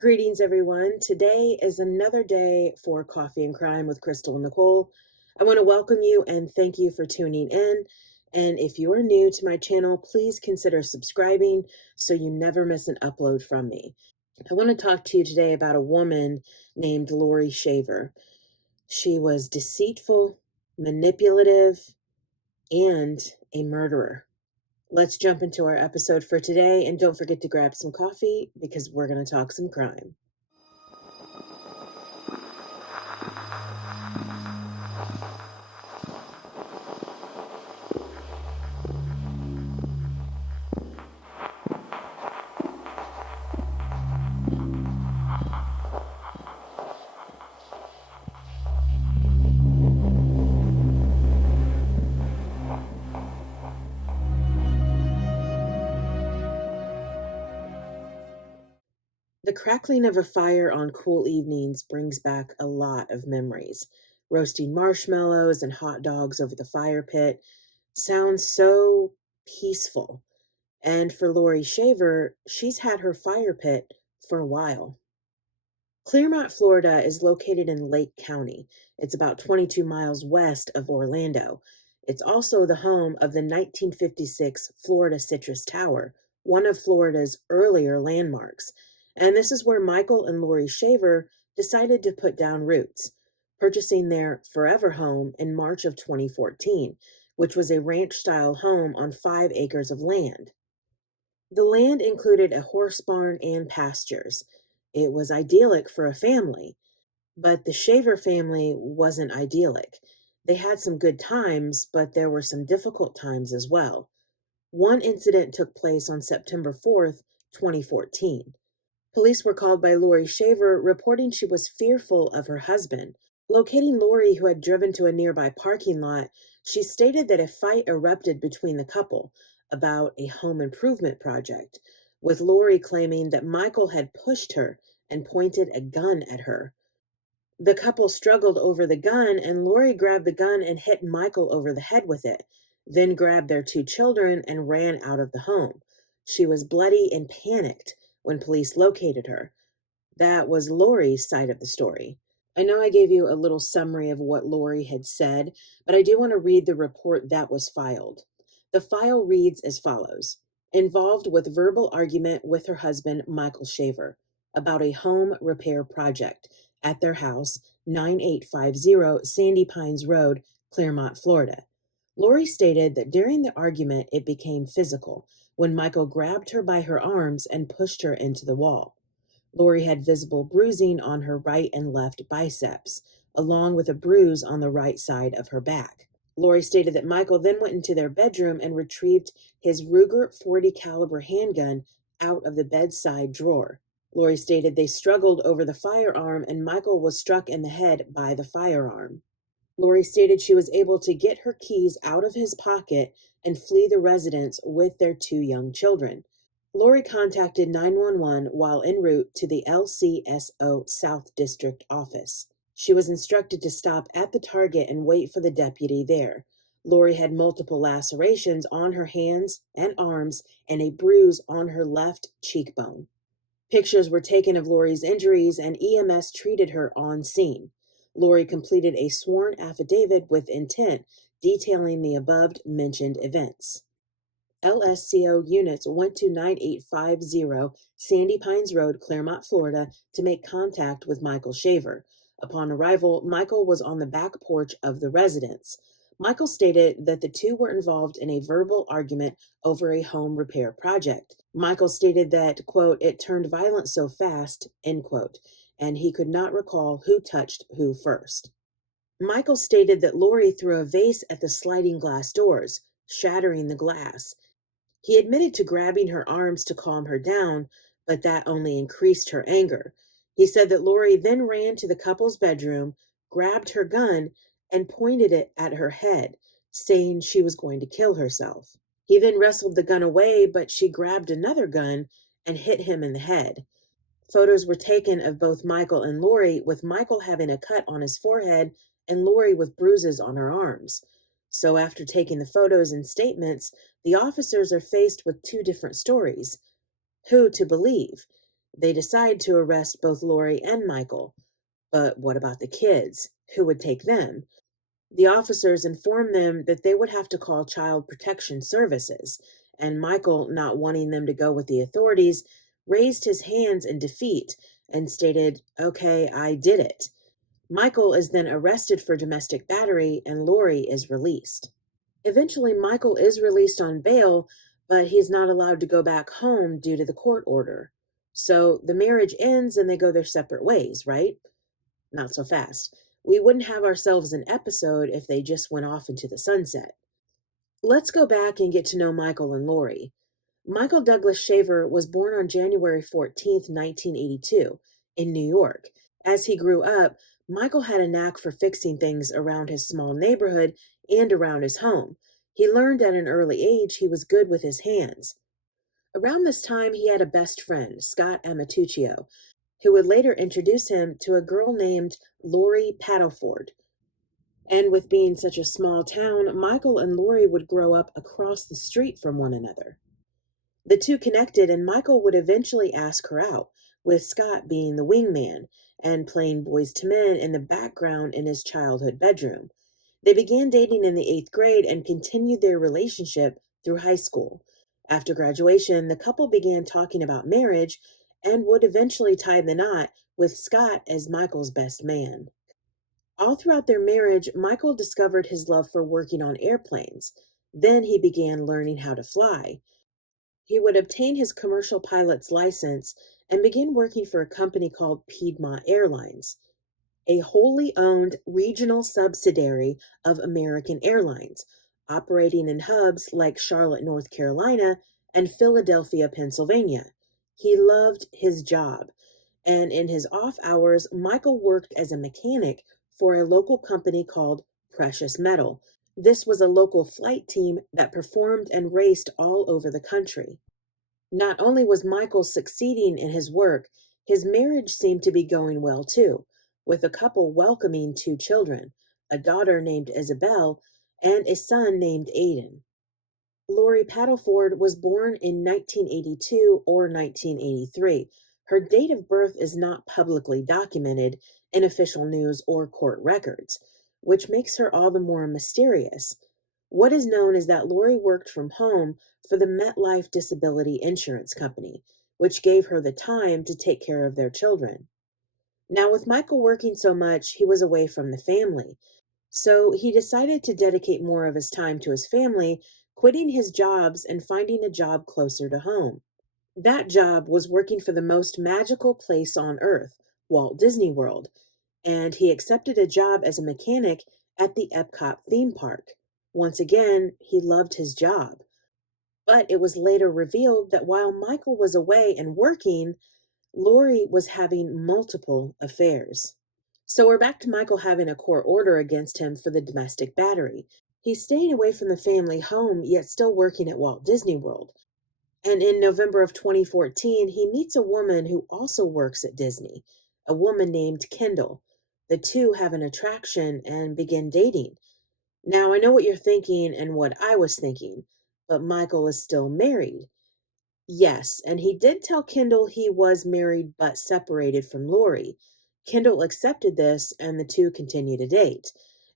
Greetings, everyone. Today is another day for Coffee and Crime with Crystal and Nichole. I want to welcome you and thank you for tuning in. And if you are new to my channel, please consider subscribing so you never miss an upload from me. I want to talk to you today about a woman named Laurie Shaver. She was deceitful, manipulative, and a murderer. Let's jump into our episode for today, and don't forget to grab some coffee because we're going to talk some crime. The crackling of a fire on cool evenings brings back a lot of memories. Roasting marshmallows and hot dogs over the fire pit sounds so peaceful. And for Laurie Shaver, she's had her fire pit for a while. Clearmont, Florida is located in Lake County. It's about 22 miles west of Orlando. It's also the home of the 1956 Florida Citrus Tower, one of Florida's earlier landmarks. And this is where Michael and Laurie Shaver decided to put down roots, purchasing their forever home in March of 2014, which was a ranch-style home on 5 acres of land. The land included a horse barn and pastures. It was idyllic for a family, but the Shaver family wasn't idyllic. They had some good times, but there were some difficult times as well. One incident took place on September 4th, 2014. Police were called by Laurie Shaver reporting she was fearful of her husband. Locating Laurie, who had driven to a nearby parking lot, she stated that a fight erupted between the couple about a home improvement project, with Laurie claiming that Michael had pushed her and pointed a gun at her. The couple struggled over the gun, and Laurie grabbed the gun and hit Michael over the head with it, then grabbed their 2 children and ran out of the home. She was bloody and panicked when police located her. That was Laurie's side of the story. I know I gave you a little summary of what Laurie had said, but I do want to read the report that was filed. The file reads as follows. Involved with verbal argument with her husband, Michael Shaver, about a home repair project at their house, 9850 Sandy Pines Road, Clearmont, Florida. Laurie stated that during the argument it became physical when Michael grabbed her by her arms and pushed her into the wall. Laurie had visible bruising on her right and left biceps, along with a bruise on the right side of her back. Laurie stated that Michael then went into their bedroom and retrieved his Ruger .40 caliber handgun out of the bedside drawer. Laurie stated they struggled over the firearm and Michael was struck in the head by the firearm. Laurie stated she was able to get her keys out of his pocket and flee the residence with their 2 young children. Laurie contacted 911 while en route to the LCSO South District office. She was instructed to stop at the target and wait for the deputy there. Laurie had multiple lacerations on her hands and arms and a bruise on her left cheekbone. Pictures were taken of Laurie's injuries and EMS treated her on scene. Laurie completed a sworn affidavit with intent detailing the above-mentioned events. LSCO units went to 9850 Sandy Pines Road, Clearmont, Florida, to make contact with Michael Shaver. Upon arrival, Michael was on the back porch of the residence. Michael stated that the 2 were involved in a verbal argument over a home repair project. Michael stated that, quote, it turned violent so fast, end quote, and he could not recall who touched who first. Michael stated that Laurie threw a vase at the sliding glass doors, shattering the glass. He admitted to grabbing her arms to calm her down, but that only increased her anger. He said that Laurie then ran to the couple's bedroom, grabbed her gun, and pointed it at her head, saying she was going to kill herself. He then wrestled the gun away, but she grabbed another gun and hit him in the head. Photos were taken of both Michael and Laurie, with Michael having a cut on his forehead and Laurie with bruises on her arms. So after taking the photos and statements, the officers are faced with 2 different stories. Who to believe? They decide to arrest both Laurie and Michael. But what about the kids? Who would take them? The officers informed them that they would have to call Child Protection Services, and Michael, not wanting them to go with the authorities, raised his hands in defeat and stated, "Okay, I did it." Michael is then arrested for domestic battery and Laurie is released. Eventually, Michael is released on bail, but he's not allowed to go back home due to the court order. So the marriage ends and they go their separate ways, right? Not so fast. We wouldn't have ourselves an episode if they just went off into the sunset. Let's go back and get to know Michael and Laurie. Michael Douglas Shaver was born on January 14th, 1982, in New York. As he grew up, Michael had a knack for fixing things around his small neighborhood and around his home. He learned at an early age he was good with his hands. Around this time, he had a best friend, Scott Amatuccio, who would later introduce him to a girl named Laurie Paddleford. And with being such a small town, Michael and Laurie would grow up across the street from one another. The two connected, and Michael would eventually ask her out, with Scott being the wingman and playing boys to men in the background in his childhood bedroom. They began dating in the 8th grade and continued their relationship through high school. After graduation, the couple began talking about marriage and would eventually tie the knot with Scott as Michael's best man. All throughout their marriage, Michael discovered his love for working on airplanes. Then he began learning how to fly. He would obtain his commercial pilot's license and begin working for a company called Piedmont Airlines, a wholly owned regional subsidiary of American Airlines, operating in hubs like Charlotte, North Carolina, and Philadelphia, Pennsylvania. He loved his job, and in his off hours, Michael worked as a mechanic for a local company called Precious Metal. This was a local flight team that performed and raced all over the country. Not only was Michael succeeding in his work, his marriage seemed to be going well too, with the couple welcoming 2 children, a daughter named Isabel and a son named Aiden. Laurie Paddleford was born in 1982 or 1983. Her date of birth is not publicly documented in official news or court records, which makes her all the more mysterious. What is known is that Laurie worked from home for the MetLife Disability Insurance Company, which gave her the time to take care of their children. Now, with Michael working so much, he was away from the family. So he decided to dedicate more of his time to his family, quitting his jobs and finding a job closer to home. That job was working for the most magical place on earth, Walt Disney World, and he accepted a job as a mechanic at the Epcot theme park. Once again, he loved his job. But it was later revealed that while Michael was away and working, Laurie was having multiple affairs. So we're back to Michael having a court order against him for the domestic battery. He's staying away from the family home, yet still working at Walt Disney World. And in November of 2014, he meets a woman who also works at Disney, a woman named Kendall. The two have an attraction and begin dating. Now, I know what you're thinking and what I was thinking, but Michael is still married. Yes, and he did tell Kendall he was married but separated from Laurie. Kendall accepted this and the two continued to date.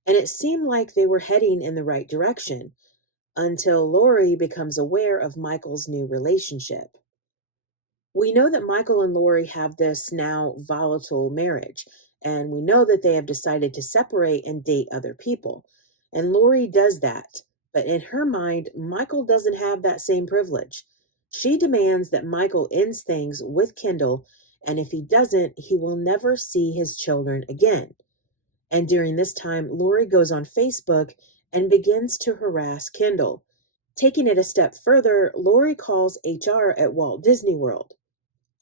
And it seemed like they were heading in the right direction until Laurie becomes aware of Michael's new relationship. We know that Michael and Laurie have this now volatile marriage, and we know that they have decided to separate and date other people. And Laurie does that, but in her mind, Michael doesn't have that same privilege. She demands that Michael ends things with Kendall, and if he doesn't, he will never see his children again. And during this time, Laurie goes on Facebook and begins to harass Kendall. Taking it a step further, Laurie calls HR at Walt Disney World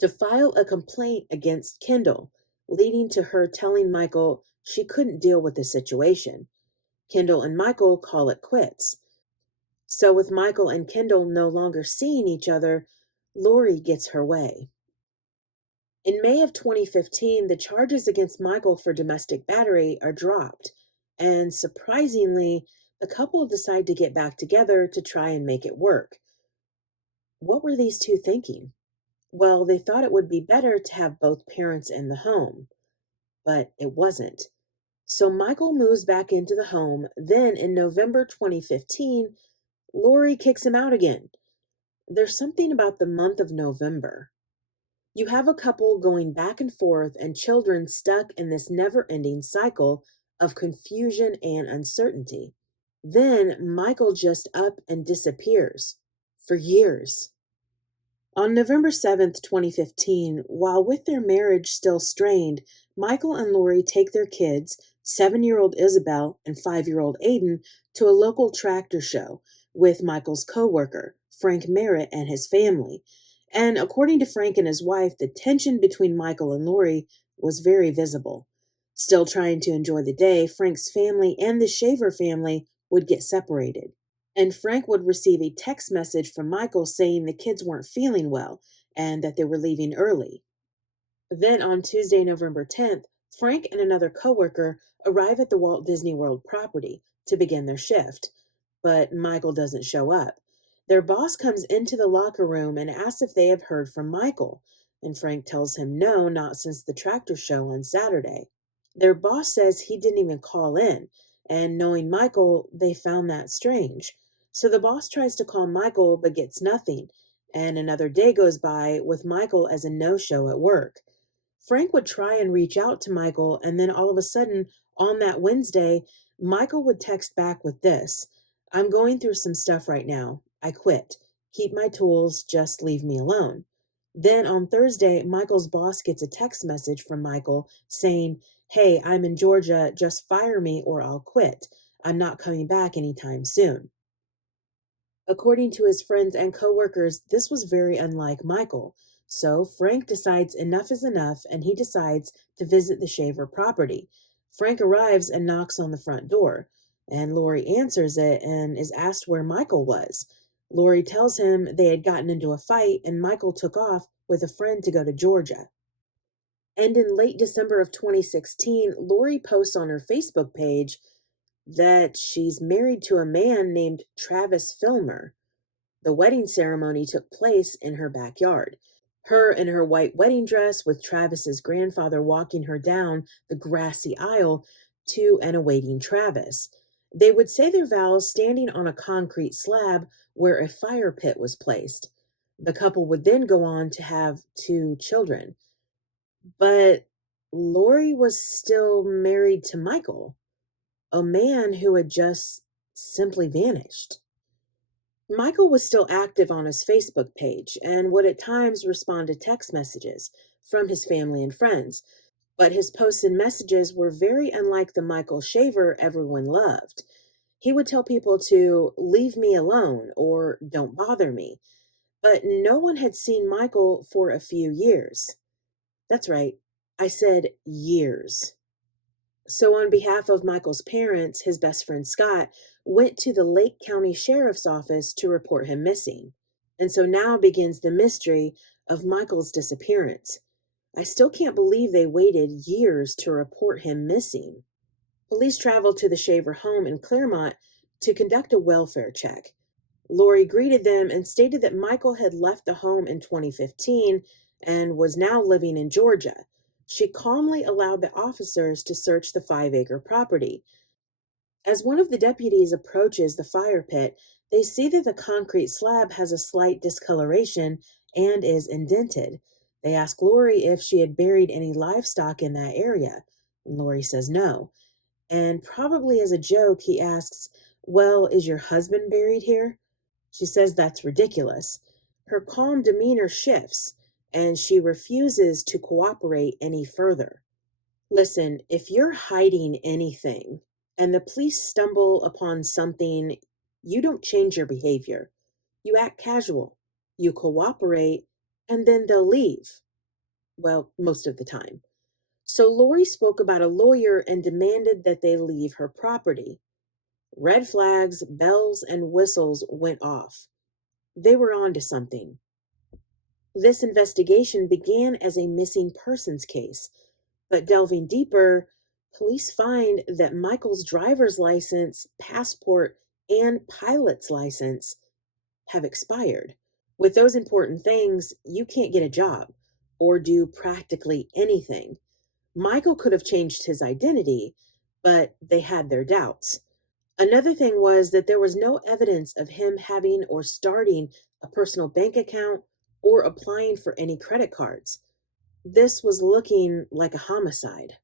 to file a complaint against Kendall, leading to her telling Michael she couldn't deal with the situation. Kendall and Michael call it quits. So, with Michael and Kendall no longer seeing each other, Laurie gets her way. In May of 2015, the charges against Michael for domestic battery are dropped, and surprisingly, the couple decide to get back together to try and make it work. What were these two thinking? Well, they thought it would be better to have both parents in the home, but it wasn't. So Michael moves back into the home. Then in November 2015, Laurie kicks him out again. There's something about the month of November. You have a couple going back and forth and children stuck in this never ending cycle of confusion and uncertainty. Then Michael just up and disappears for years. On November 7th, 2015, while with their marriage still strained, Michael and Laurie take their kids, 7-year-old Isabel and 5-year-old Aiden, to a local tractor show with Michael's coworker, Frank Merritt, and his family. And according to Frank and his wife, the tension between Michael and Laurie was very visible. Still trying to enjoy the day, Frank's family and the Shaver family would get separated. And Frank would receive a text message from Michael saying the kids weren't feeling well and that they were leaving early. Then on Tuesday, November 10th, Frank and another coworker arrive at the Walt Disney World property to begin their shift, but Michael doesn't show up. Their boss comes into the locker room and asks if they have heard from Michael, and Frank tells him no, not since the tractor show on Saturday. Their boss says he didn't even call in, and knowing Michael, they found that strange. So the boss tries to call Michael but gets nothing, and another day goes by with Michael as a no-show at work. Frank would try and reach out to Michael, and then all of a sudden, on that Wednesday, Michael would text back with this: I'm going through some stuff right now. I quit. Keep my tools, just leave me alone. Then on Thursday, Michael's boss gets a text message from Michael saying, Hey, I'm in Georgia, just fire me or I'll quit. I'm not coming back anytime soon. According to his friends and coworkers, this was very unlike Michael. So Frank decides enough is enough and he decides to visit the Shaver property. Frank arrives and knocks on the front door, and Laurie answers it and is asked where Michael was. Laurie tells him they had gotten into a fight and Michael took off with a friend to go to Georgia. And in late December of 2016, Laurie posts on her Facebook page that she's married to a man named Travis Filmer. The wedding ceremony took place in her backyard. Her in her white wedding dress, with Travis's grandfather walking her down the grassy aisle to and awaiting Travis. They would say their vows standing on a concrete slab where a fire pit was placed. The couple would then go on to have 2 children. But Laurie was still married to Michael, a man who had just simply vanished. Michael was still active on his Facebook page and would at times respond to text messages from his family and friends, but his posts and messages were very unlike the Michael Shaver everyone loved. He would tell people to leave me alone or don't bother me, but no one had seen Michael for a few years. That's right, I said years. So, on behalf of Michael's parents, his best friend Scott went to the Lake County Sheriff's Office to report him missing. And so now begins the mystery of Michael's disappearance. I still can't believe they waited years to report him missing. Police traveled to the Shaver home in Claremont to conduct a welfare check. Laurie greeted them and stated that Michael had left the home in 2015 and was now living in Georgia. She calmly allowed the officers to search the 5-acre property. As one of the deputies approaches the fire pit, they see that the concrete slab has a slight discoloration and is indented. They ask Laurie if she had buried any livestock in that area, and Laurie says no. And probably as a joke, he asks, Well, is your husband buried here? She says that's ridiculous. Her calm demeanor shifts, and she refuses to cooperate any further. Listen, if you're hiding anything and the police stumble upon something, you don't change your behavior. You act casual, you cooperate, and then they'll leave. Well, most of the time. So Laurie spoke about a lawyer and demanded that they leave her property. Red flags, bells, and whistles went off. They were on to something. This investigation began as a missing persons case, but delving deeper, police find that Michael's driver's license, passport, and pilot's license have expired, With those important things, you can't get a job or do practically anything. Michael could have changed his identity, but they had their doubts. Another thing was that there was no evidence of him having or starting a personal bank account or applying for any credit cards. This was looking like a homicide.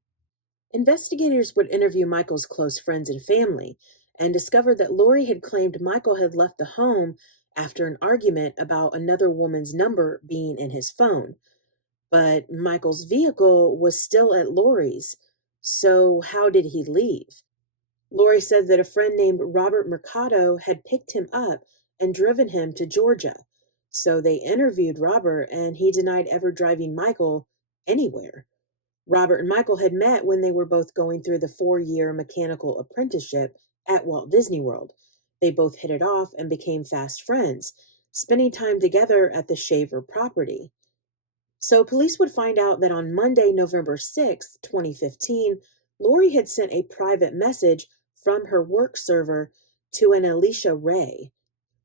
Investigators would interview Michael's close friends and family and discovered that Laurie had claimed Michael had left the home after an argument about another woman's number being in his phone. But Michael's vehicle was still at Laurie's. So, how did he leave? Laurie said that a friend named Robert Mercado had picked him up and driven him to Georgia. So they interviewed Robert, and he denied ever driving Michael anywhere. Robert and Michael had met when they were both going through the 4-year mechanical apprenticeship at Walt Disney World. They both hit it off and became fast friends, spending time together at the Shaver property. So police would find out that on Monday, November 6th, 2015, Laurie had sent a private message from her work server to an Alicia Ray.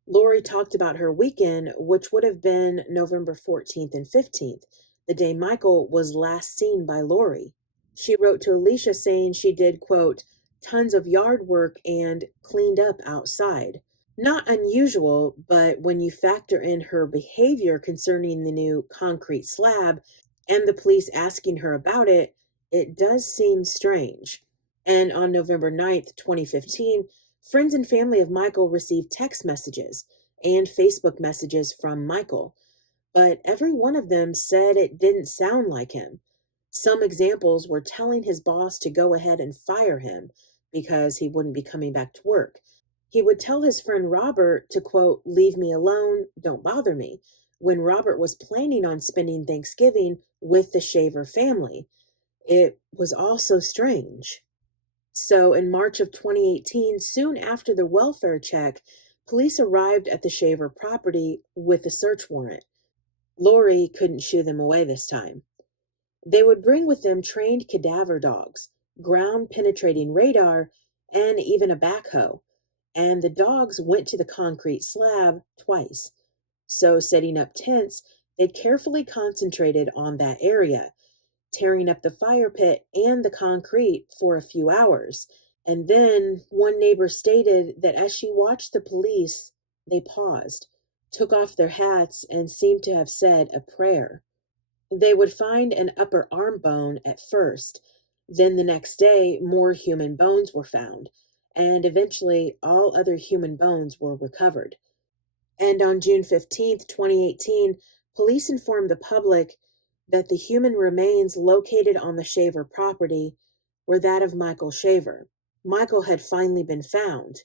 Laurie talked about her weekend, which would have been November 14th and 15th, the day Michael was last seen by Laurie. She wrote to Alicia saying she did, quote, tons of yard work and cleaned up outside. Not unusual, but when you factor in her behavior concerning the new concrete slab and the police asking her about it, it does seem strange. And on November 9th, 2015, friends and family of Michael received text messages and Facebook messages from Michael, but every one of them said it didn't sound like him. Some examples were telling his boss to go ahead and fire him because he wouldn't be coming back to work. He would tell his friend Robert to, quote, leave me alone, don't bother me, when Robert was planning on spending Thanksgiving with the Shaver family. It was all so strange. So in March of 2018, soon after the welfare check, police arrived at the Shaver property with a search warrant. Laurie couldn't shoo them away this time. They would bring with them trained cadaver dogs, ground penetrating radar, and even a backhoe. And the dogs went to the concrete slab twice. So, setting up tents, they carefully concentrated on that area, tearing up the fire pit and the concrete for a few hours. And then one neighbor stated that as she watched the police, they paused, took off their hats, and seemed to have said a prayer. They would find an upper arm bone at first. Then the next day, more human bones were found, and eventually all other human bones were recovered. And on June 15th, 2018, police informed the public that the human remains located on the Shaver property were that of Michael Shaver. Michael had finally been found.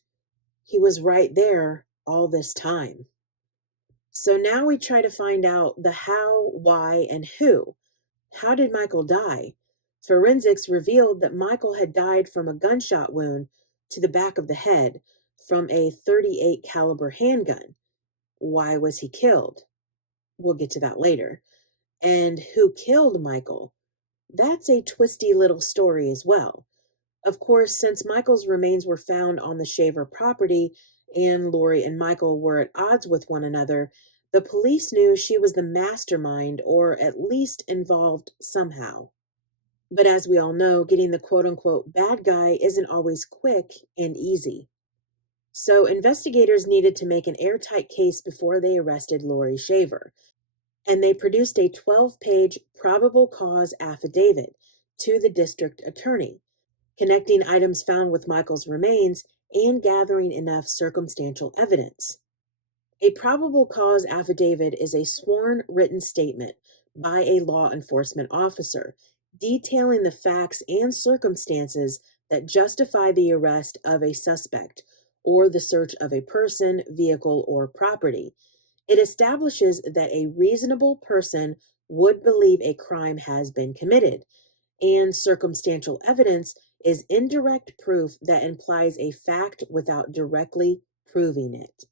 He was right there all this time. So now we try to find out the how, why, and who. How did Michael die? Forensics revealed that Michael had died from a gunshot wound to the back of the head from a .38 caliber handgun. Why was he killed? We'll get to that later. And who killed Michael? That's a twisty little story as well. Of course, since Michael's remains were found on the Shaver property and Laurie and Michael were at odds with one another, the police knew she was the mastermind or at least involved somehow. But as we all know, getting the quote-unquote bad guy isn't always quick and easy. So investigators needed to make an airtight case before they arrested Laurie Shaver, and they produced a 12-page probable cause affidavit to the district attorney, connecting items found with Michael's remains and gathering enough circumstantial evidence. A probable cause affidavit is a sworn written statement by a law enforcement officer detailing the facts and circumstances that justify the arrest of a suspect or the search of a person, vehicle, or property. It establishes that a reasonable person would believe a crime has been committed, and circumstantial evidence is indirect proof that implies a fact without directly proving it.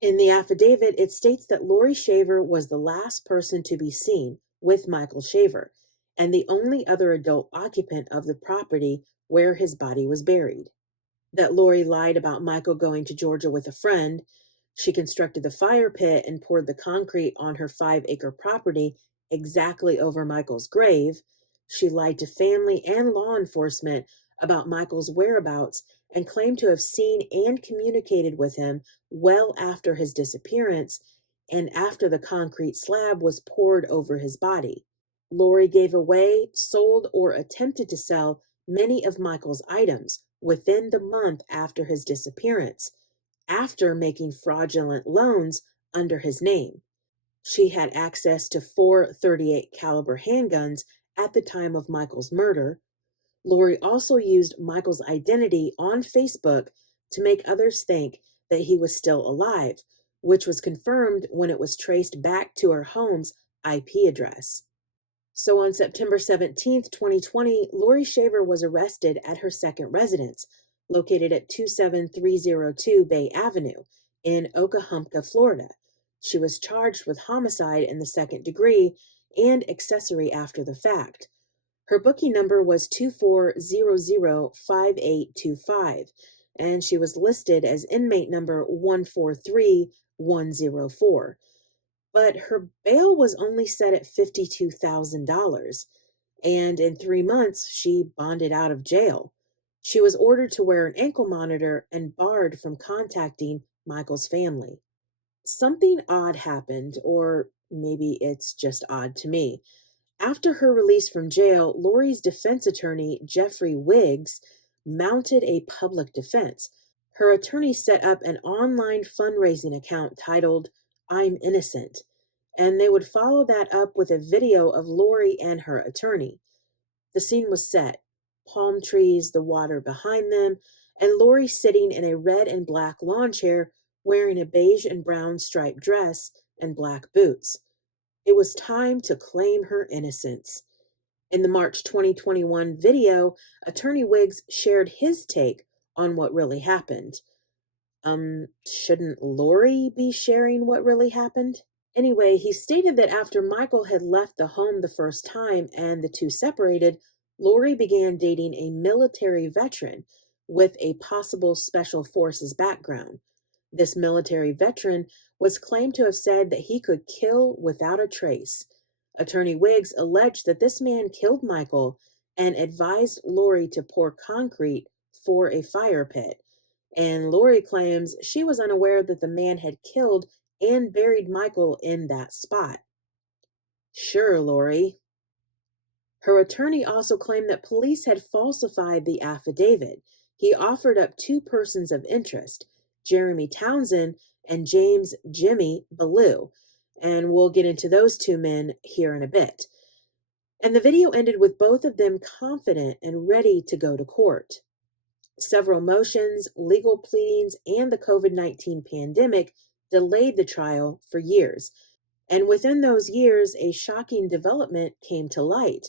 In the affidavit, it states that Laurie Shaver was the last person to be seen with Michael Shaver and the only other adult occupant of the property where his body was buried. That Laurie lied about Michael going to Georgia with a friend, She constructed the fire pit and poured the concrete on her 5-acre property exactly over Michael's grave. She lied to family and law enforcement about Michael's whereabouts and claimed to have seen and communicated with him well after his disappearance and after the concrete slab was poured over his body. Laurie gave away, sold, or attempted to sell many of Michael's items within the month after his disappearance, after making fraudulent loans under his name. She had access to 4 .38 caliber handguns at the time of Michael's murder. Laurie also used Michael's identity on Facebook to make others think that he was still alive, which was confirmed when it was traced back to her home's IP address. So on September 17th, 2020, Laurie Shaver was arrested at her second residence, located at 27302 Bay Avenue in Oklahumpka, Florida. She was charged with homicide in the second degree and accessory after the fact. Her booking number was 24005825, and she was listed as inmate number 143104. But her bail was only set at $52,000, and in 3 months, she bonded out of jail. She was ordered to wear an ankle monitor and barred from contacting Michael's family. Something odd happened, or maybe it's just odd to me. After her release from jail, Laurie's defense attorney, Jeffrey Wiggs, mounted a public defense. Her attorney set up an online fundraising account titled I'm Innocent, and they would follow that up with a video of Laurie and her attorney. The scene was set, palm trees, the water behind them, and Laurie sitting in a red and black lawn chair wearing a beige and brown striped dress and black boots. It was time to claim her innocence. In the March 2021 video, Attorney Wiggs shared his take on what really happened. Shouldn't Laurie be sharing what really happened? Anyway, he stated that after Michael had left the home the first time and the two separated, Laurie began dating a military veteran with a possible special forces background. This military veteran was claimed to have said that he could kill without a trace. Attorney Wiggs alleged that this man killed Michael and advised Laurie to pour concrete for a fire pit. And Laurie claims she was unaware that the man had killed and buried Michael in that spot. Sure, Laurie. Her attorney also claimed that police had falsified the affidavit. He offered up two persons of interest, Jeremy Townsend and James Jimmy Ballou, and we'll get into those two men here in a bit. And the video ended with both of them confident and ready to go to court. Several motions, legal pleadings, and the COVID-19 pandemic delayed the trial for years. And within those years, a shocking development came to light.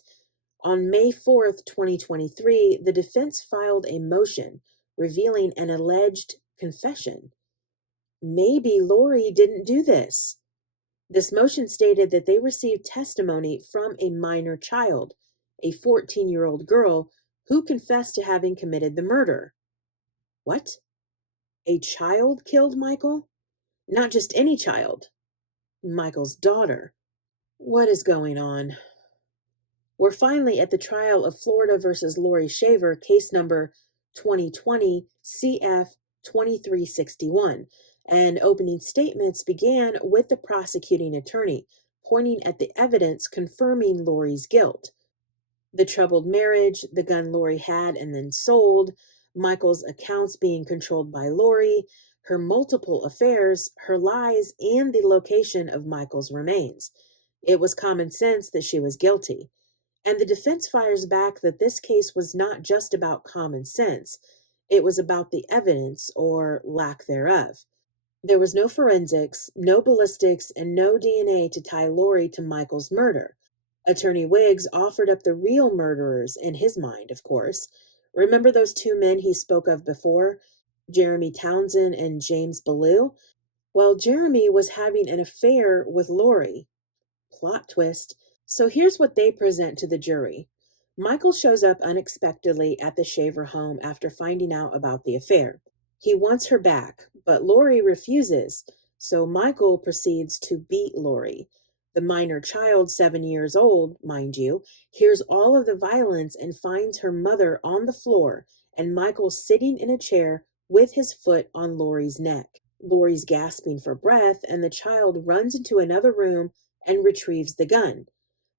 On May 4th, 2023, the defense filed a motion revealing an alleged confession. Maybe Laurie didn't do this. This motion stated that they received testimony from a minor child, a 14-year-old girl, who confessed to having committed the murder. What? A child killed Michael? Not just any child. Michael's daughter. What is going on? We're finally at the trial of Florida versus Laurie Shaver, case number 2020 CF 2361, and opening statements began with the prosecuting attorney pointing at the evidence confirming Laurie's guilt. The troubled marriage, the gun Laurie had and then sold, Michael's accounts being controlled by Laurie, her multiple affairs, her lies, and the location of Michael's remains. It was common sense that she was guilty. And the defense fires back that this case was not just about common sense. It was about the evidence, or lack thereof. There was no forensics, no ballistics, and no DNA to tie Laurie to Michael's murder. Attorney Wiggs offered up the real murderers in his mind, of course. Remember those two men he spoke of before, Jeremy Townsend and James Ballou? Well, Jeremy was having an affair with Laurie. Plot twist. So here's what they present to the jury. Michael shows up unexpectedly at the Shaver home after finding out about the affair. He wants her back, but Laurie refuses, so Michael proceeds to beat Laurie. The minor child, 7 years old, mind you, hears all of the violence and finds her mother on the floor and Michael sitting in a chair with his foot on Laurie's neck. Laurie's gasping for breath, and the child runs into another room and retrieves the gun.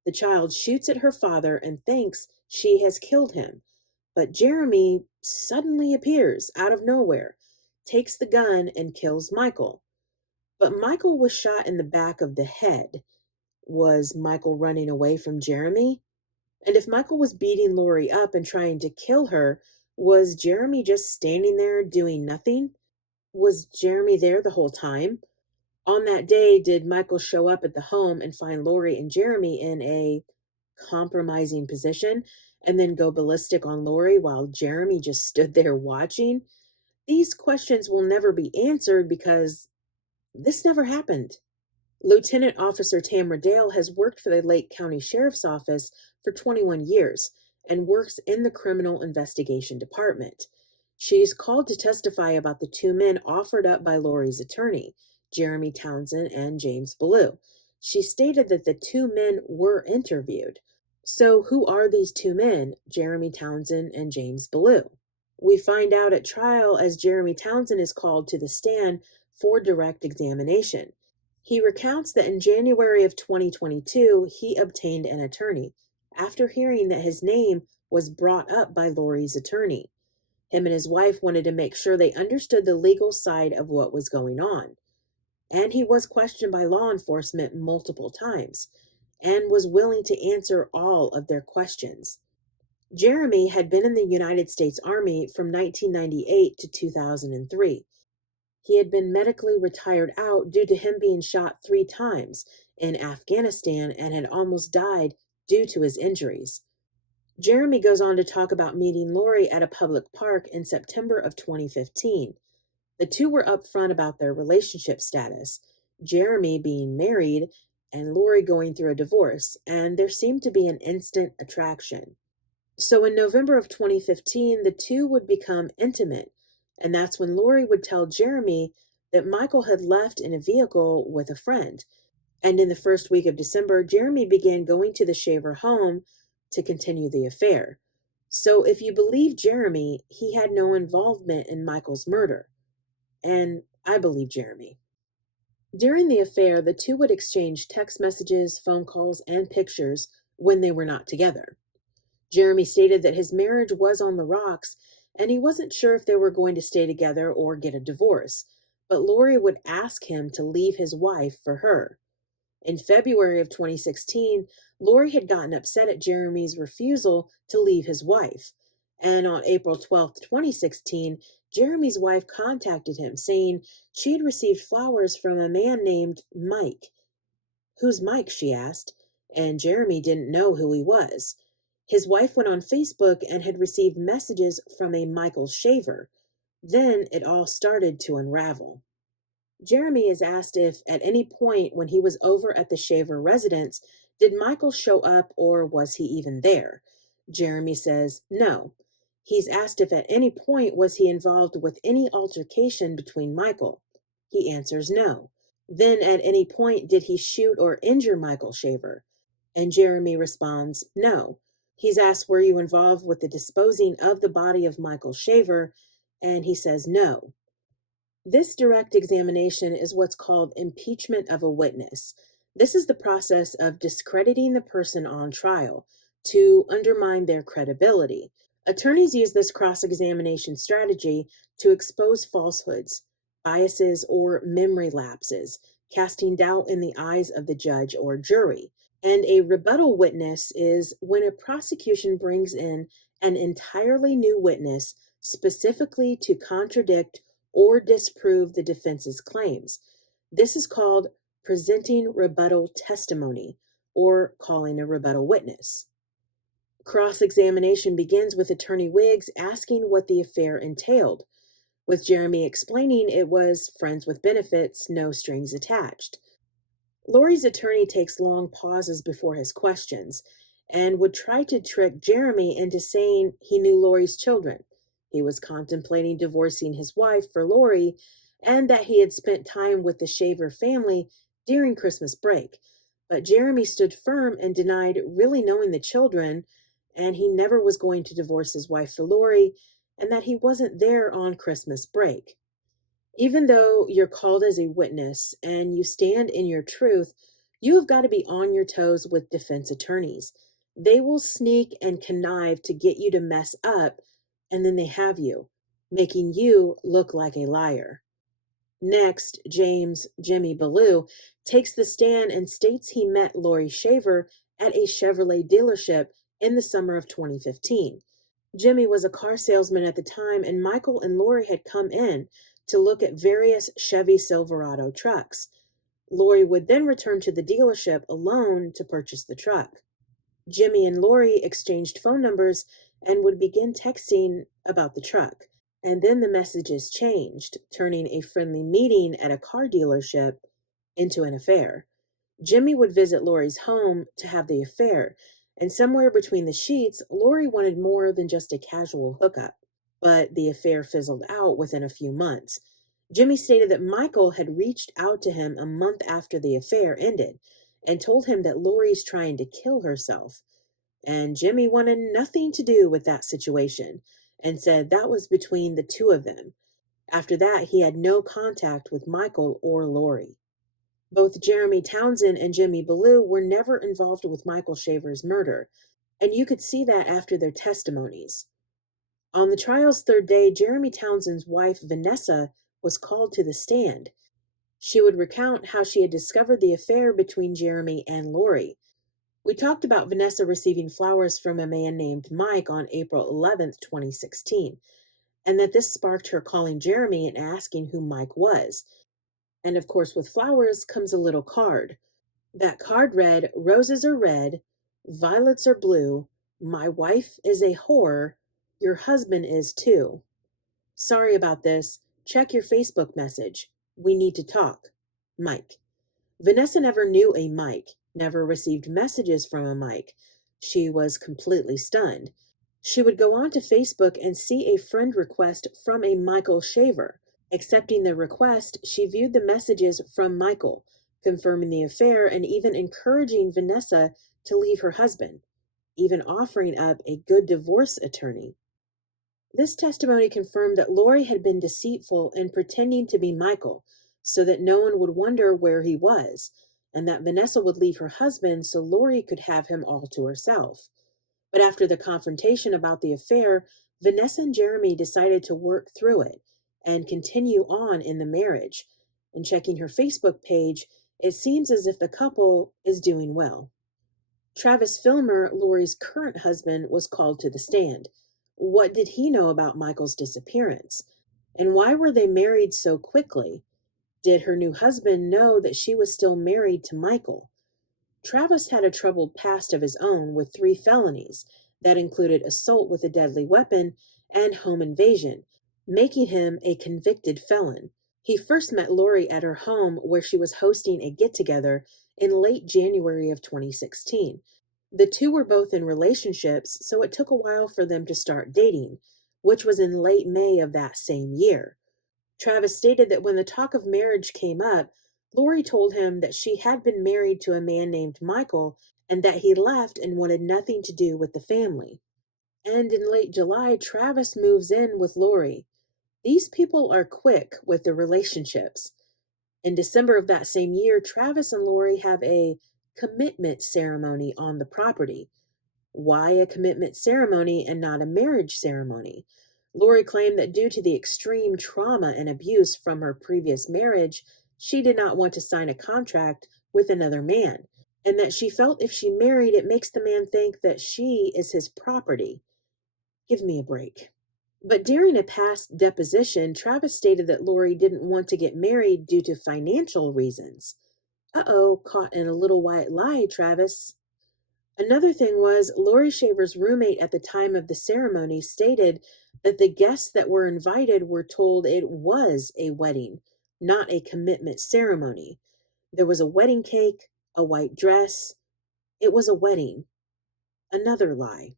The child shoots at her father and thinks she has killed him. But Jeremy suddenly appears out of nowhere, takes the gun, and kills Michael. But Michael was shot in the back of the head. Was Michael running away from Jeremy? And if Michael was beating Laurie up and trying to kill her, was Jeremy just standing there doing nothing? Was Jeremy there the whole time? On that day, did Michael show up at the home and find Laurie and Jeremy in a compromising position and then go ballistic on Laurie while Jeremy just stood there watching? These questions will never be answered because this never happened. Lieutenant Officer Tamra Dale has worked for the Lake County Sheriff's Office for 21 years and works in the Criminal Investigation Department. She's called to testify about the two men offered up by Laurie's attorney, Jeremy Townsend and James Ballou. She stated that the two men were interviewed. So who are these two men, Jeremy Townsend and James Ballou? We find out at trial as Jeremy Townsend is called to the stand for direct examination. He recounts that in January of 2022, he obtained an attorney after hearing that his name was brought up by Laurie's attorney. Him and his wife wanted to make sure they understood the legal side of what was going on. And he was questioned by law enforcement multiple times and was willing to answer all of their questions. Jeremy had been in the United States Army from 1998 to 2003. He had been medically retired out due to him being shot 3 times in Afghanistan and had almost died due to his injuries. Jeremy goes on to talk about meeting Laurie at a public park in September of 2015. The two were upfront about their relationship status, Jeremy being married and Laurie going through a divorce, and there seemed to be an instant attraction. So in November of 2015, the two would become intimate, and that's when Laurie would tell Jeremy that Michael had left in a vehicle with a friend. And in the first week of December, Jeremy began going to the Shaver home to continue the affair. So if you believe Jeremy, he had no involvement in Michael's murder. And I believe Jeremy. During the affair, the two would exchange text messages, phone calls, and pictures when they were not together. Jeremy stated that his marriage was on the rocks and he wasn't sure if they were going to stay together or get a divorce, but Laurie would ask him to leave his wife for her. In February of 2016, Laurie had gotten upset at Jeremy's refusal to leave his wife. And on April 12, 2016, Jeremy's wife contacted him saying she had received flowers from a man named Mike. "Who's Mike?" she asked, and Jeremy didn't know who he was. His wife went on Facebook and had received messages from a Michael Shaver. Then it all started to unravel. Jeremy is asked if at any point when he was over at the Shaver residence, did Michael show up or was he even there? Jeremy says no. He's asked if at any point was he involved with any altercation between Michael. He answers no. Then at any point did he shoot or injure Michael Shaver? And Jeremy responds no. He's asked, were you involved with the disposing of the body of Michael Shaver? And he says no. This direct examination is what's called impeachment of a witness. This is the process of discrediting the person on trial to undermine their credibility. Attorneys use this cross-examination strategy to expose falsehoods, biases, or memory lapses, casting doubt in the eyes of the judge or jury. And a rebuttal witness is when a prosecution brings in an entirely new witness specifically to contradict or disprove the defense's claims. This is called presenting rebuttal testimony or calling a rebuttal witness. Cross-examination begins with Attorney Wiggs asking what the affair entailed, with Jeremy explaining it was friends with benefits, no strings attached. Laurie's attorney takes long pauses before his questions and would try to trick Jeremy into saying he knew Laurie's children. He was contemplating divorcing his wife for Laurie, and that he had spent time with the Shaver family during Christmas break. But Jeremy stood firm and denied really knowing the children, and he never was going to divorce his wife for Laurie, and that he wasn't there on Christmas break. Even though you're called as a witness and you stand in your truth, you have got to be on your toes with defense attorneys. They will sneak and connive to get you to mess up, and then they have you, making you look like a liar. Next, Jimmy Ballou, takes the stand and states he met Laurie Shaver at a Chevrolet dealership in the summer of 2015. Jimmy was a car salesman at the time, and Michael and Laurie had come in to look at various Chevy Silverado trucks. Laurie would then return to the dealership alone to purchase the truck. Jimmy and Laurie exchanged phone numbers and would begin texting about the truck. And then the messages changed, turning a friendly meeting at a car dealership into an affair. Jimmy would visit Laurie's home to have the affair, and somewhere between the sheets, Laurie wanted more than just a casual hookup. But the affair fizzled out within a few months. Jimmy stated that Michael had reached out to him a month after the affair ended and told him that Laurie's trying to kill herself. And Jimmy wanted nothing to do with that situation and said that was between the two of them. After that, he had no contact with Michael or Laurie. Both Jeremy Townsend and Jimmy Ballou were never involved with Michael Shaver's murder, and you could see that after their testimonies. On the trial's third day, Jeremy Townsend's wife, Vanessa, was called to the stand. She would recount how she had discovered the affair between Jeremy and Laurie. We talked about Vanessa receiving flowers from a man named Mike on April 11th, 2016, and that this sparked her calling Jeremy and asking who Mike was. And of course, with flowers comes a little card. That card read, "Roses are red, violets are blue, my wife is a whore, your husband is too. Sorry about this. Check your Facebook message. We need to talk. Mike." Vanessa never knew a Mike, never received messages from a Mike. She was completely stunned. She would go on to Facebook and see a friend request from a Michael Shaver. Accepting the request, she viewed the messages from Michael, confirming the affair and even encouraging Vanessa to leave her husband, even offering up a good divorce attorney. This testimony confirmed that Laurie had been deceitful in pretending to be Michael so that no one would wonder where he was, and that Vanessa would leave her husband so Laurie could have him all to herself. But after the confrontation about the affair, Vanessa and Jeremy decided to work through it and continue on in the marriage. And checking her Facebook page, it seems as if the couple is doing well. Travis Filmer, Laurie's current husband, was called to the stand. What did he know about Michael's disappearance? And why were they married so quickly? Did her new husband know that she was still married to Michael? Travis had a troubled past of his own with 3 felonies that included assault with a deadly weapon and home invasion, making him a convicted felon. He first met Laurie at her home where she was hosting a get-together in late January of 2016. The two were both in relationships, so it took a while for them to start dating, which was in late May of that same year. Travis stated that when the talk of marriage came up, Laurie told him that she had been married to a man named Michael and that he left and wanted nothing to do with the family. And in late July, Travis moves in with Laurie. These people are quick with their relationships. In December of that same year, Travis and Laurie have a commitment ceremony on the property. Why a commitment ceremony and not a marriage ceremony? Laurie claimed that due to the extreme trauma and abuse from her previous marriage, she did not want to sign a contract with another man, and that she felt if she married, it makes the man think that she is his property. Give me a break. But during a past deposition, Travis stated that Laurie didn't want to get married due to financial reasons. Uh-oh, caught in a little white lie, Travis. Another thing was, Laurie Shaver's roommate at the time of the ceremony stated that the guests that were invited were told it was a wedding, not a commitment ceremony. There was a wedding cake, a white dress. It was a wedding. Another lie.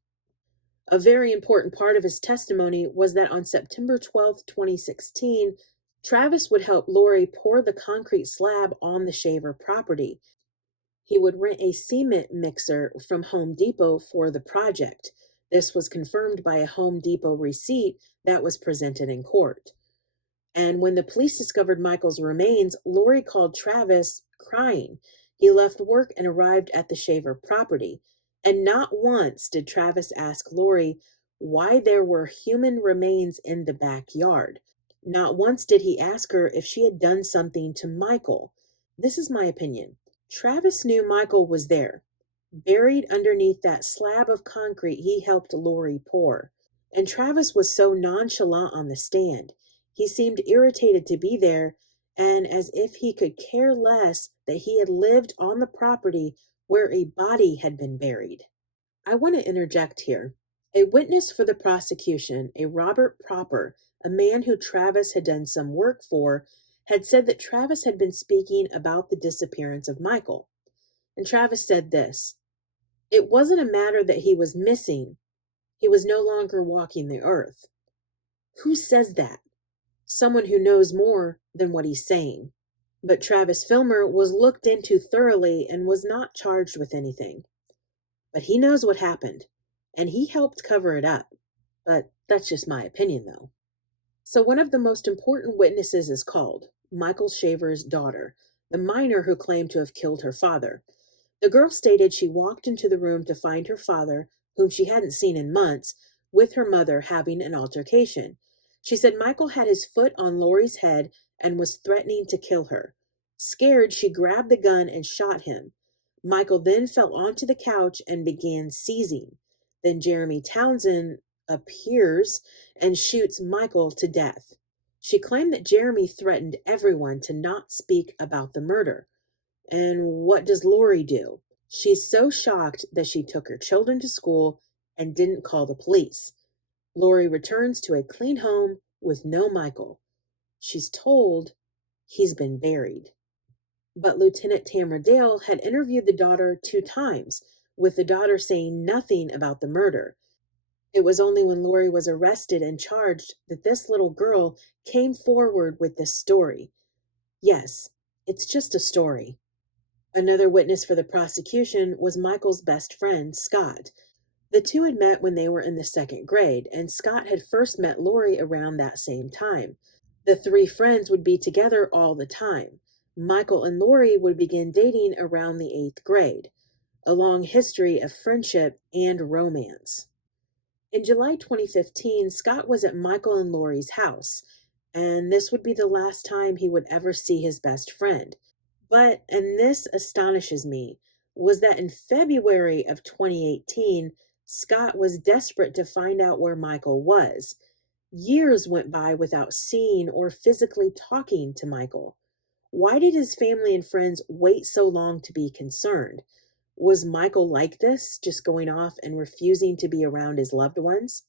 A very important part of his testimony was that on September 12th, 2016, Travis would help Laurie pour the concrete slab on the Shaver property. He would rent a cement mixer from Home Depot for the project. This was confirmed by a Home Depot receipt that was presented in court. And when the police discovered Michael's remains, Laurie called Travis crying. He left work and arrived at the Shaver property. And not once did Travis ask Laurie why there were human remains in the backyard. Not once did he ask her if she had done something to Michael. This is my opinion. Travis knew Michael was there, buried underneath that slab of concrete he helped Laurie pour. And Travis was so nonchalant on the stand. He seemed irritated to be there and as if he could care less that he had lived on the property where a body had been buried. I want to interject here. A witness for the prosecution, a Robert Proper, a man who Travis had done some work for, had said that Travis had been speaking about the disappearance of Michael. And Travis said this: "It wasn't a matter that he was missing. He was no longer walking the earth." Who says that? Someone who knows more than what he's saying. But Travis Filmer was looked into thoroughly and was not charged with anything. But he knows what happened, and he helped cover it up. But that's just my opinion, though. So one of the most important witnesses is called, Michael Shaver's daughter, the minor who claimed to have killed her father. The girl stated she walked into the room to find her father, whom she hadn't seen in months, with her mother having an altercation. She said Michael had his foot on Laurie's head and was threatening to kill her. Scared, she grabbed the gun and shot him. Michael then fell onto the couch and began seizing. Then Jeremy Townsend appears and shoots Michael to death. She claimed that Jeremy threatened everyone to not speak about the murder. And what does Laurie do? She's so shocked that she took her children to school and didn't call the police. Laurie returns to a clean home with no Michael. She's told he's been buried. But Lieutenant Tamara Dale had interviewed the daughter 2 times, with the daughter saying nothing about the murder. It was only when Laurie was arrested and charged that this little girl came forward with this story. Yes, it's just a story. Another witness for the prosecution was Michael's best friend, Scott. The two had met when they were in the 2nd grade, and Scott had first met Laurie around that same time. The 3 friends would be together all the time. Michael and Laurie would begin dating around the 8th grade. A long history of friendship and romance. In July 2015, Scott was at Michael and Laurie's house, and this would be the last time he would ever see his best friend. But, and this astonishes me, was that in February of 2018, Scott was desperate to find out where Michael was. Years went by without seeing or physically talking to Michael. Why did his family and friends wait so long to be concerned? Was Michael like this, just going off and refusing to be around his loved ones?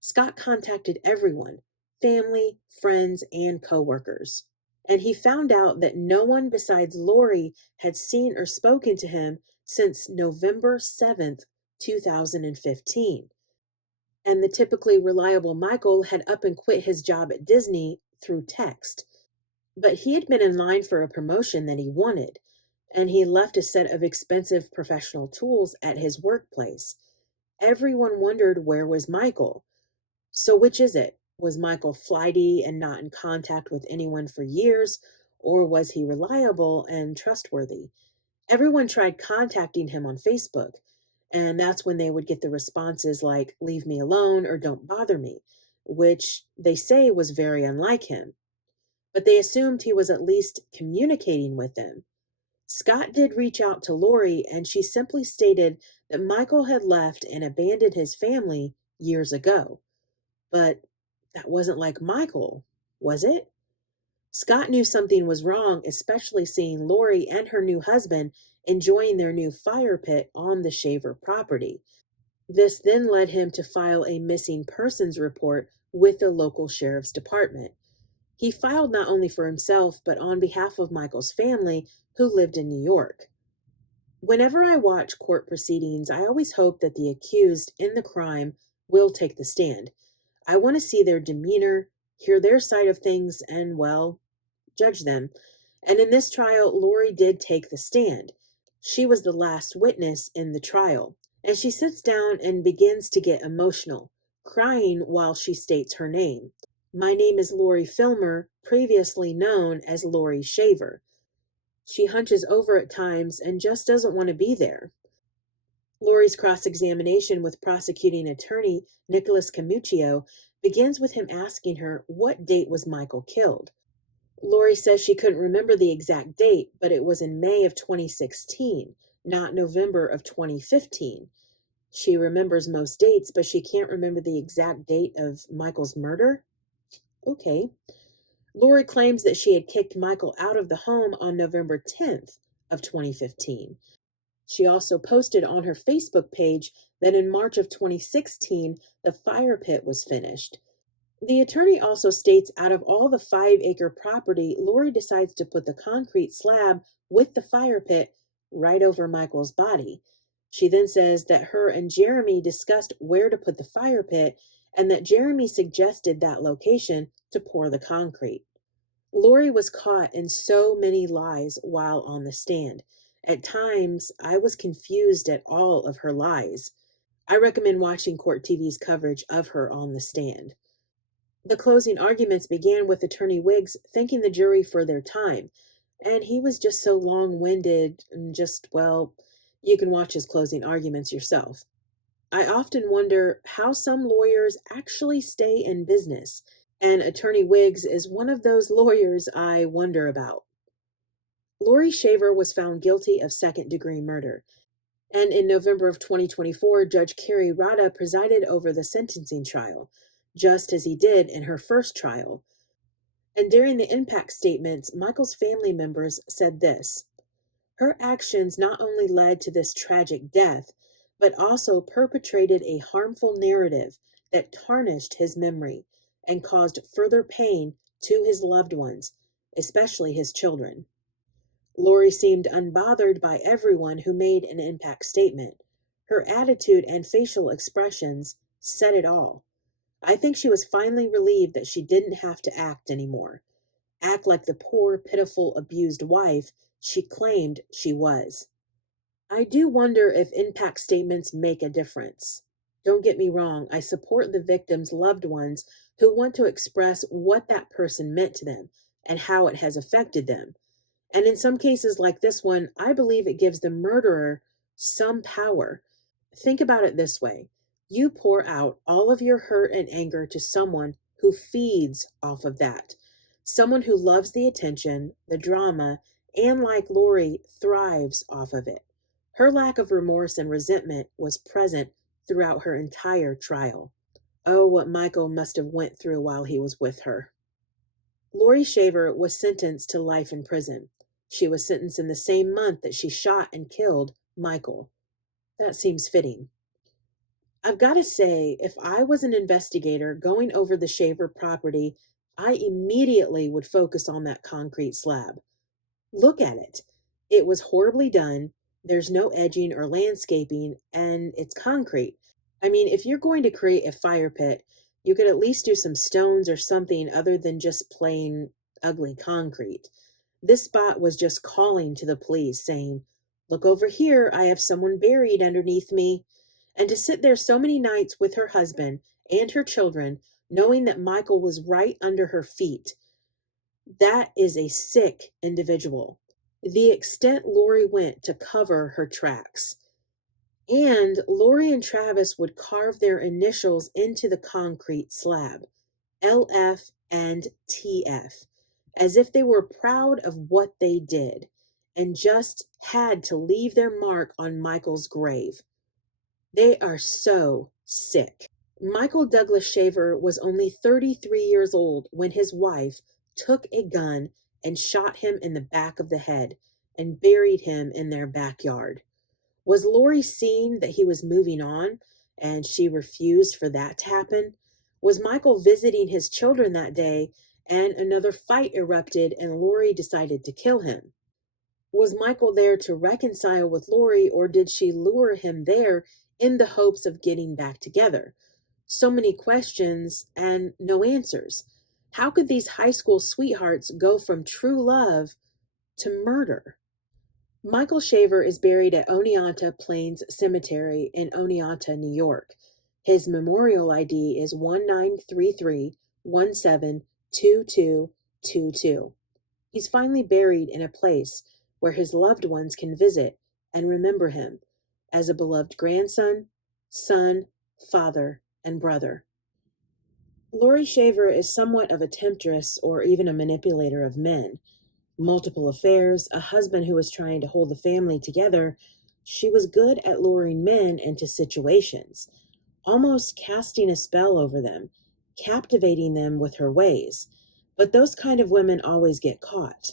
Scott contacted everyone, family, friends, and coworkers. And he found out that no one besides Laurie had seen or spoken to him since November 7th, 2015. And the typically reliable Michael had up and quit his job at Disney through text. But he had been in line for a promotion that he wanted, and he left a set of expensive professional tools at his workplace. Everyone wondered where was Michael. So which is it? Was Michael flighty and not in contact with anyone for years, or was he reliable and trustworthy? Everyone tried contacting him on Facebook, and that's when they would get the responses like, "Leave me alone" or "Don't bother me," which they say was very unlike him. But they assumed he was at least communicating with them. Scott did reach out to Laurie, and she simply stated that Michael had left and abandoned his family years ago. But that wasn't like Michael, was it? Scott knew something was wrong, especially seeing Laurie and her new husband enjoying their new fire pit on the Shaver property. This then led him to file a missing persons report with the local sheriff's department. He filed not only for himself, but on behalf of Michael's family, who lived in New York. Whenever I watch court proceedings, I always hope that the accused in the crime will take the stand. I want to see their demeanor, hear their side of things, and, well, judge them. And in this trial, Laurie did take the stand. She was the last witness in the trial, and she sits down and begins to get emotional, crying while she states her name. My name is Laurie Filmer, previously known as Laurie Shaver. She hunches over at times and just doesn't want to be there. Laurie's cross-examination with prosecuting attorney Nicholas Camuccio begins with him asking her what date was Michael killed. Laurie says she couldn't remember the exact date, but it was in May of 2016, not November of 2015. She remembers most dates, but she can't remember the exact date of Michael's murder? Okay. Laurie claims that she had kicked Michael out of the home on November 10th of 2015. She also posted on her Facebook page that in March of 2016, the fire pit was finished. The attorney also states out of all the 5-acre property, Laurie decides to put the concrete slab with the fire pit right over Michael's body. She then says that her and Jeremy discussed where to put the fire pit and that Jeremy suggested that location to pour the concrete. Laurie was caught in so many lies while on the stand. At times, I was confused at all of her lies. I recommend watching Court TV's coverage of her on the stand. The closing arguments began with Attorney Wiggs thanking the jury for their time, and he was just so long-winded and well, you can watch his closing arguments yourself. I often wonder how some lawyers actually stay in business, and Attorney Wiggs is one of those lawyers I wonder about. Laurie Shaver was found guilty of second-degree murder, and in November of 2024, Judge Carrie Rada presided over the sentencing trial, just as he did in her first trial. And during the impact statements, Michael's family members said this: her actions not only led to this tragic death, but also perpetrated a harmful narrative that tarnished his memory and caused further pain to his loved ones, especially his children. Laurie seemed unbothered by everyone who made an impact statement. Her attitude and facial expressions said it all. I think she was finally relieved that she didn't have to act anymore. Act like the poor, pitiful, abused wife she claimed she was. I do wonder if impact statements make a difference. Don't get me wrong, I support the victims' loved ones who want to express what that person meant to them and how it has affected them. And in some cases like this one, I believe it gives the murderer some power. Think about it this way. You pour out all of your hurt and anger to someone who feeds off of that. Someone who loves the attention, the drama, and like Laurie, thrives off of it. Her lack of remorse and resentment was present throughout her entire trial. Oh, what Michael must have went through while he was with her. Laurie Shaver was sentenced to life in prison. She was sentenced in the same month that she shot and killed Michael. That seems fitting. I've got to say, if I was an investigator going over the Shaver property, I immediately would focus on that concrete slab. Look at it. It was horribly done. There's no edging or landscaping, and it's concrete. I mean, if you're going to create a fire pit, you could at least do some stones or something other than just plain ugly concrete. This spot was just calling to the police, saying, look over here, I have someone buried underneath me. And to sit there so many nights with her husband and her children, knowing that Michael was right under her feet, that is a sick individual. The extent Laurie went to cover her tracks. And Laurie and Travis would carve their initials into the concrete slab, LF and TF, as if they were proud of what they did and just had to leave their mark on Michael's grave. They are so sick. Michael Douglas Shaver was only 33 years old when his wife took a gun and shot him in the back of the head and buried him in their backyard. Was Laurie seeing that he was moving on and she refused for that to happen? Was Michael visiting his children that day and another fight erupted and Laurie decided to kill him? Was Michael there to reconcile with Laurie, or did she lure him there in the hopes of getting back together? So many questions and no answers. How could these high school sweethearts go from true love to murder? Michael Shaver is buried at Oneonta Plains Cemetery in Oneonta, New York. His memorial ID is 1933172222. He's finally buried in a place where his loved ones can visit and remember him as a beloved grandson, son, father, and brother. Laurie Shaver is somewhat of a temptress or even a manipulator of men. Multiple affairs, a husband who was trying to hold the family together, she was good at luring men into situations, almost casting a spell over them, captivating them with her ways. But those kind of women always get caught,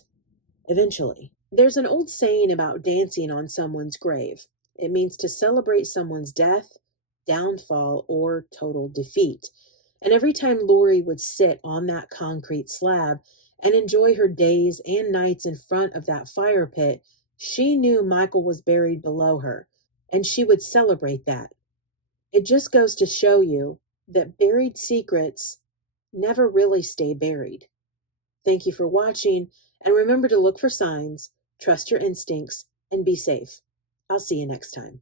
eventually. There's an old saying about dancing on someone's grave. It means to celebrate someone's death, downfall, or total defeat. And every time Laurie would sit on that concrete slab and enjoy her days and nights in front of that fire pit, she knew Michael was buried below her, and she would celebrate that. It just goes to show you that buried secrets never really stay buried. Thank you for watching, and remember to look for signs, trust your instincts, and be safe. I'll see you next time.